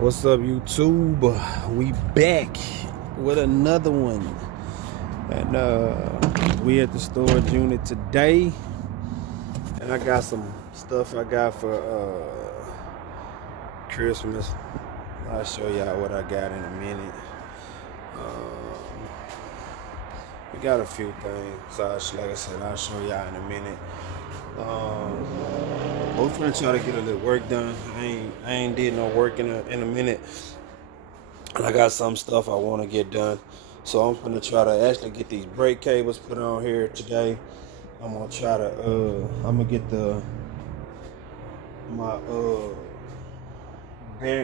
What's up, YouTube? We back with another one, and we at the storage unit today, and I got some stuff I got for Christmas. I'll show y'all what I got in a minute. We got a few things, so like I said, I'll show y'all in a minute. We're gonna try to get a little work done. I ain't did no work in a minute. And I got some stuff I want to get done. So I'm gonna try to actually get these brake cables put on here today. I'm gonna try to I'm gonna get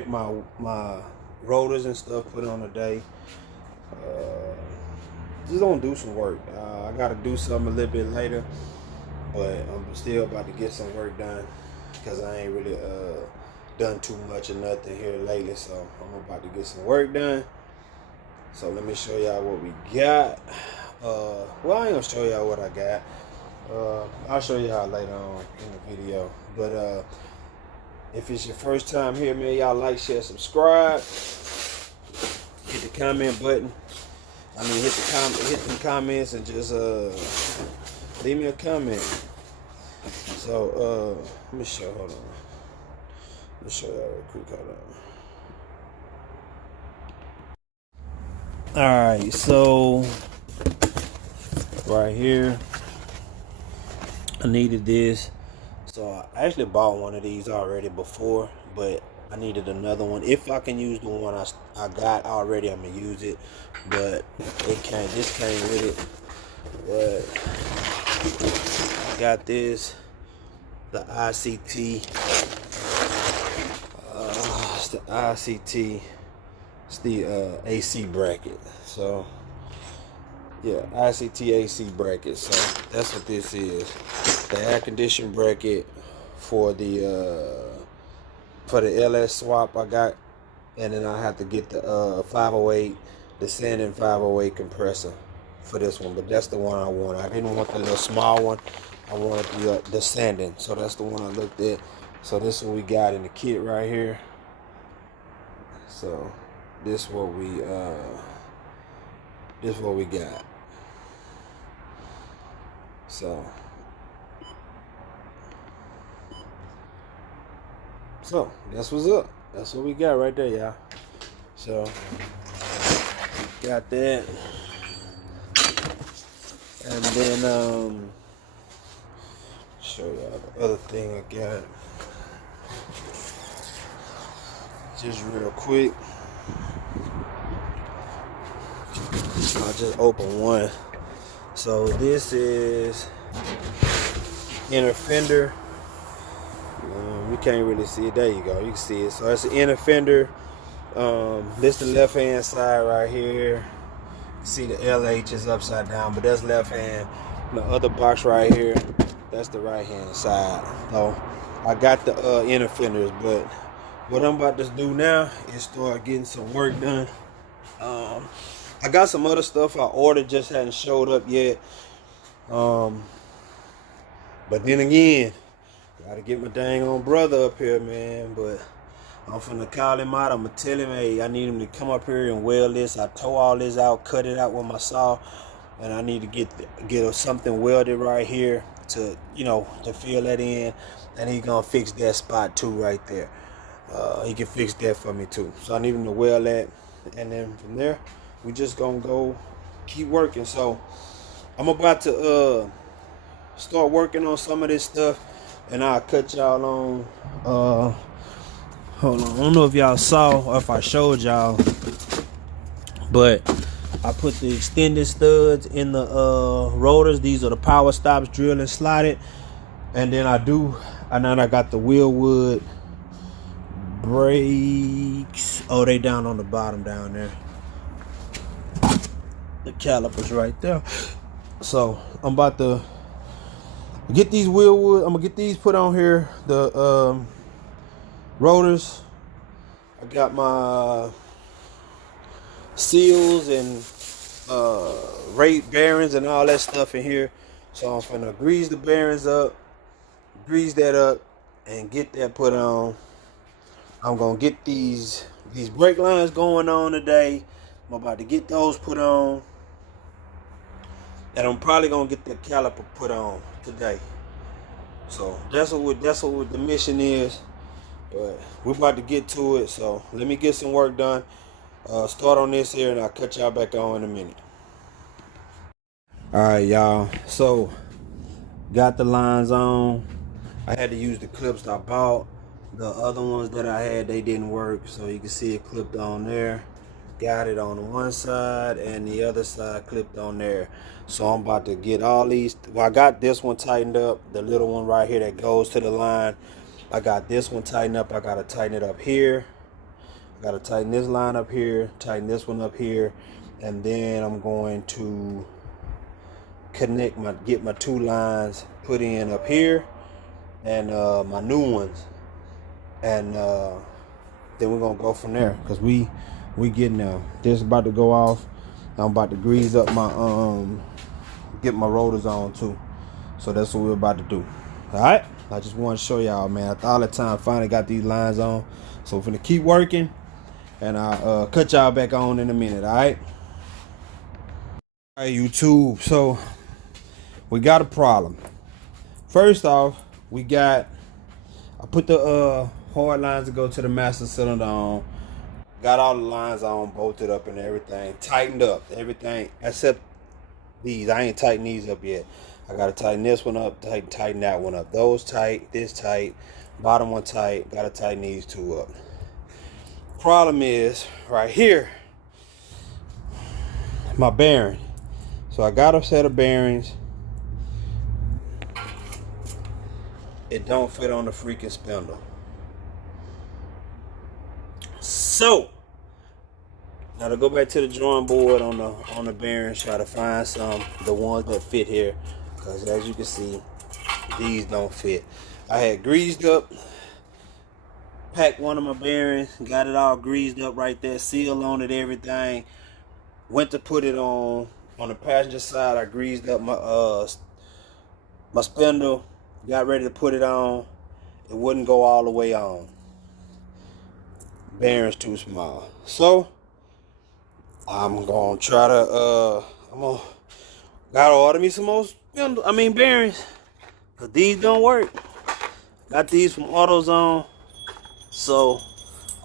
my rotors and stuff put on today. Just gonna do some work. I gotta do something a little bit later, but I'm still about to get some work done because I ain't really done too much of nothing here lately. So I'm about to get some work done. So let me show y'all what we got. Well, I ain't gonna show y'all what I got. I'll show y'all later on in the video. But if it's your first time here, man, y'all like, share, subscribe. Hit the comment button. Hit the comments and just leave me a comment. So let me show. Hold on. Let me show y'all real quick. Hold on. All right. So right here, I needed this. So I actually bought one of these already before, but I needed another one. If I can use the one I got already, I'm gonna use it. But this came with it. But I got this, the ICT. It's the ICT. It's the AC bracket. So yeah, ICT AC bracket. So that's what this is. The air conditioning bracket for the LS swap I got, and then I have to get the 508, the sanding 508 compressor for this one. But that's the one I want. I didn't want the little small one. I wanted the sanding. So that's the one I looked at. So this is what we got in the kit right here. So this is what we got. So that's what's up. That's what we got right there, y'all. So got that, and then show y'all the other thing I got. Just real quick, I'll just open one. So this is inner fender. You can't really see it. There you go. You can see it. So it's an inner fender. This is the left hand side right here. You see the LH is upside down, but that's left hand. The other box right here, that's the right hand side. So I got the inner fenders, but what I'm about to do now is start getting some work done. I got some other stuff I ordered, just hadn't showed up yet. But then again, gotta get my dang on brother up here, man. But I'm finna call him out. I'm gonna tell him, hey, I need him to come up here and weld this. I tore all this out, cut it out with my saw, and I need to get something welded right here to fill that in. And he's gonna fix that spot too right there. He can fix that for me too. So I need him to weld that, and then from there, we just gonna go keep working. So I'm about to start working on some of this stuff, and I'll cut y'all on. Hold on, I don't know if y'all saw or if I showed y'all, but I put the extended studs in the rotors. These are the power stops, drilled and slotted. And then I got the wheel wood brakes. Oh, they down on the bottom down there. The calipers right there. So I'm about to get these wheel wood. I'm gonna get these put on here. The rotors. I got my seals and rate bearings and all that stuff in here. So I'm finna grease the bearings up, grease that up, and get that put on. I'm gonna get these these brake lines going on today. I'm about to get those put on. And I'm probably gonna get the caliper put on today. So that's what the mission is. But we're about to get to it. So let me get some work done. Start on this here, and I'll cut y'all back on in a minute. All right, y'all. So got the lines on. I had to use the clips I bought. The other ones that I had, they didn't work. So you can see it clipped on there. Got it on one side and the other side clipped on there. So I'm about to get all these. Well, I got this one tightened up, the little one right here that goes to the line. I got this one tightened up. I gotta tighten it up here. I gotta tighten this line up here, tighten this one up here, and then I'm going to get my two lines put in up here, and my new ones, and then we're gonna go from there, because we getting there. This is about to go off. I'm about to grease up my get my rotors on too. So that's what we're about to do. All right, I just want to show y'all, man. After all the time, finally got these lines on. So we're gonna keep working, and I'll cut y'all back on in a minute. All right. All right, YouTube. So we got a problem. First off, I put the hard lines to go to the master cylinder on. Got all the lines on, bolted up and everything. Tightened up everything except these. I ain't tightened these up yet. I gotta tighten this one up, tighten that one up. Those tight, this tight, bottom one tight. Gotta tighten these two up. Problem is right here, my bearing. So I got a set of bearings. It don't fit on the freaking spindle. So now to go back to the drawing board on the bearings, try to find the ones that fit here, because as you can see, these don't fit. I had greased up, packed one of my bearings, got it all greased up right there, seal on it, everything. Went to put it on the passenger side. I greased up my spindle, got ready to put it on. It wouldn't go all the way on. Bearings too small. So I'm gonna try to gotta order me some more bearings, cause these don't work. Got these from AutoZone, so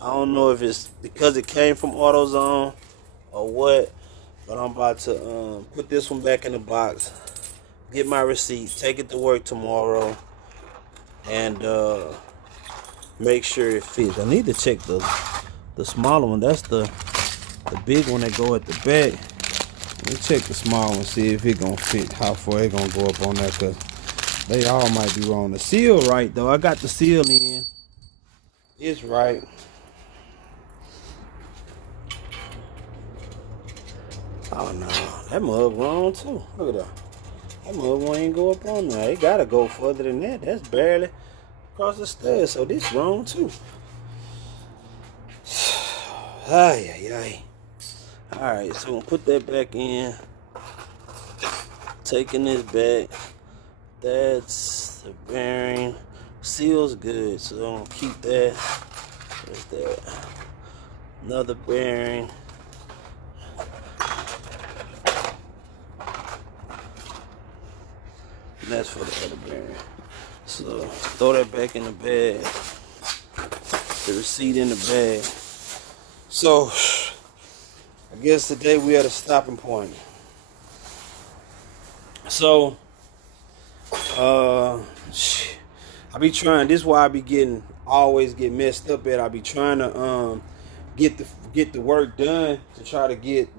I don't know if it's because it came from AutoZone or what, but I'm about to put this one back in the box, get my receipt, take it to work tomorrow, and make sure it fits. I need to check the smaller one. That's the big one that go at the back. Let me check the small one, see if it gonna fit, how far it gonna go up on that, cause they all might be wrong. The seal right though. I got the seal in. It's right. Oh no, that mug wrong too. Look at that. That mug won't even go up on there. It gotta go further than that. That's barely across the stairs, so this wrong too. Ay, ay, ay. Alright, so we'll put that back in. Taking this back. That's the bearing. Seal's good, so I'm gonna keep that. There's that. Another bearing. And that's for the other bearing. So throw that back in the bag. The receipt in the bag. So I guess today we at a stopping point. So I be trying, this is why I be always get messed up at. I be trying to get the work done to try to get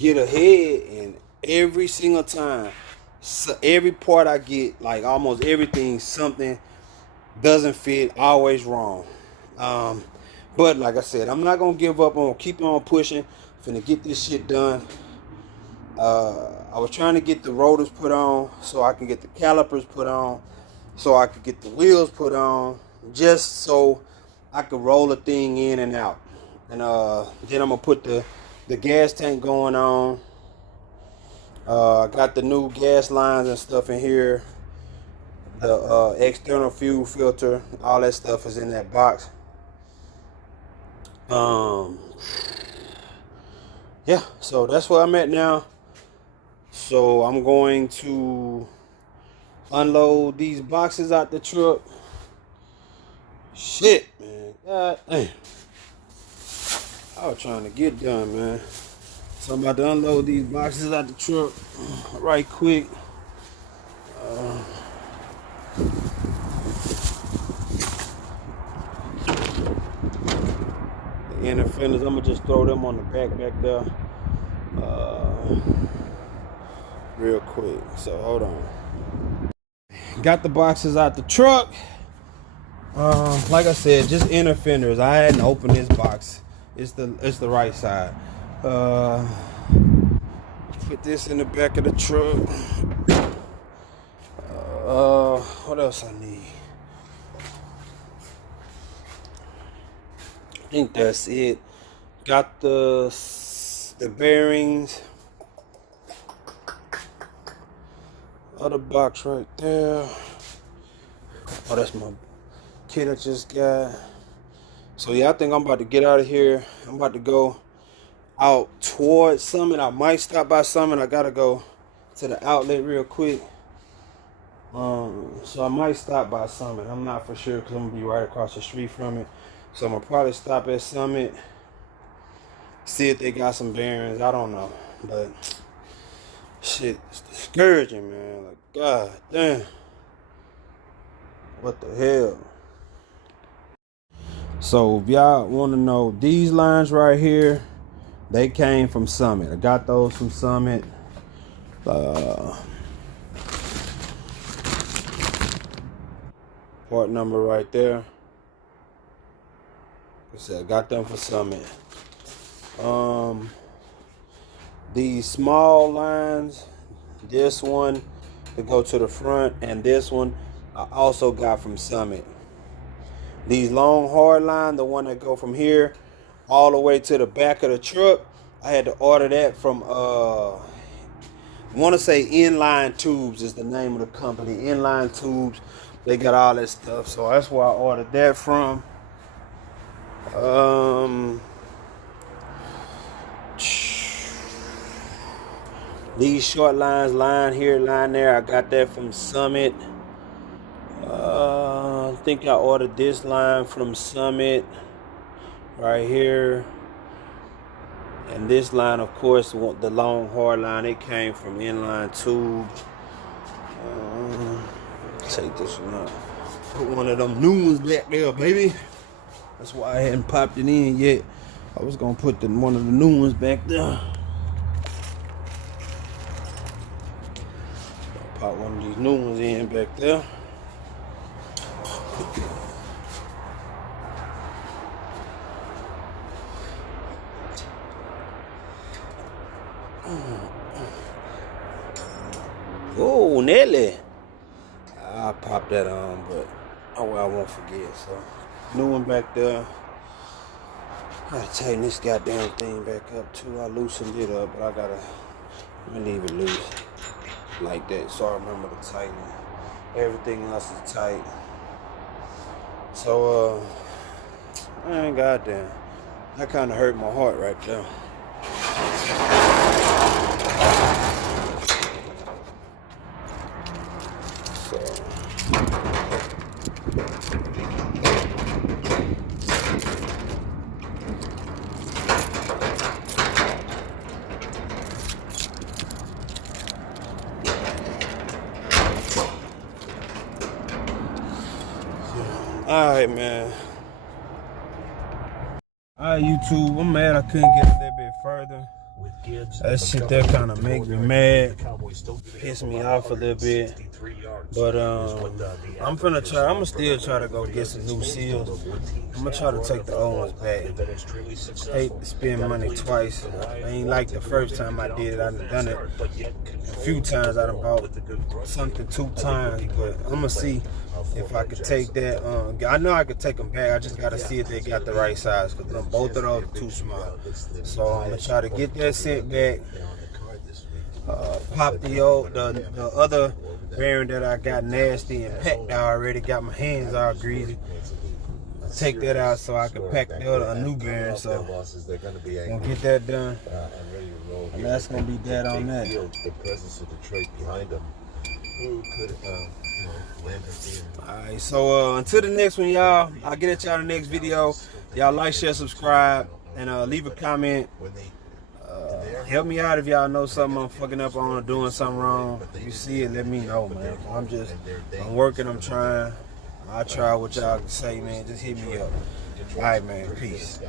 ahead, and every single time, so every part I get, like almost everything, something doesn't fit, always wrong. But like I said, I'm not gonna give up. I'm gonna keep on pushing. Finna get this shit done. I was trying to get the rotors put on so I can get the calipers put on, so I could get the wheels put on, just so I could roll the thing in and out. And then I'm gonna put the gas tank going on. I got the new gas lines and stuff in here. The external fuel filter, all that stuff is in that box. Um, yeah, so that's where I'm at now. So I'm going to unload these boxes out the truck. Shit, man. God damn. I was trying to get done, man. So I'm about to unload these boxes out the truck right quick. The inner fenders, I'm gonna just throw them on the back there. Real quick. So hold on. Got the boxes out the truck. Like I said, just inner fenders. I hadn't opened this box. It's the right side. Put this in the back of the truck. What else I need? I think that's it. Got the bearings. Other box right there. Oh, that's my kit I just got. So yeah, I think I'm about to get out of here. I'm about to go out towards Summit. I might stop by Summit. I gotta go to the outlet real quick. So I might stop by Summit. I'm not for sure because I'm gonna be right across the street from it. So I'm gonna probably stop at Summit. See if they got some bearings. I don't know, but shit, it's discouraging, man. Like, god damn. What the hell? So if y'all want to know, these lines right here, they came from Summit. I got those from Summit. Part number right there. Like I said, I got them for Summit. These small lines, this one to go to the front, and this one I also got from Summit. These long hard line, the one that go from here all the way to the back of the truck, I had to order that from I want to say Inline Tubes is the name of the company. Inline Tubes, they got all that stuff, so that's where I ordered that from. These short lines, line here, line there, I got that from Summit. I think I ordered this line from Summit right here. And this line, of course, the long hard line, it came from Inline Tube. Take this one out. Put one of them new ones back there, baby. That's why I hadn't popped it in yet. I was gonna put one of the new ones back there. Pop one of these new ones in back there. Oh, Nelly. I'll pop that on, but oh well, I won't forget. So, new one back there. I gotta tighten this goddamn thing back up too. I loosened it up, but let me leave it loose like that so I remember to tighten it. Everything else is tight. So, man, goddamn, that kind of hurt my heart right there. Alright, man. Alright, YouTube. I'm mad I couldn't get a little bit further. That shit there kind of make me mad. Piss me off a little bit. But I'm gonna still try to go get some new seals. I'm gonna try to take the old ones back. I hate to spend money twice. I ain't like the first time I did it. I done it a few times. I done bought something 2 times, but I'm gonna see if I could take that. I know I could take them back. I just gotta see if they got the right size, because both of those are too small. So I'm gonna try to get that sent back. Pop the other bearing that I got nasty and packed. I already got my hands all greasy. take that out so I can pack a new bearing. So I'm gonna get that done. And that's gonna be dead on that. The presence of Detroit behind them. Who could land her. Alright, so until the next one, y'all. I'll get at y'all in the next video. Y'all like, share, subscribe, and leave a comment. Help me out if y'all know something I'm fucking up on or doing something wrong. If you see it, let me know, man. I'm working, I'm trying. I'll try what y'all can say, man. Just hit me up. Alright, man. Peace.